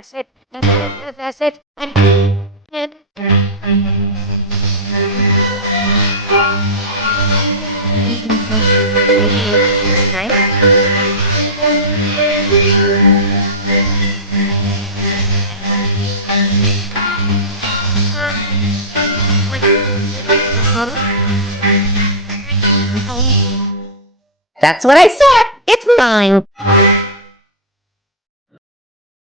That's it. That's it. And That's what I said. It's mine.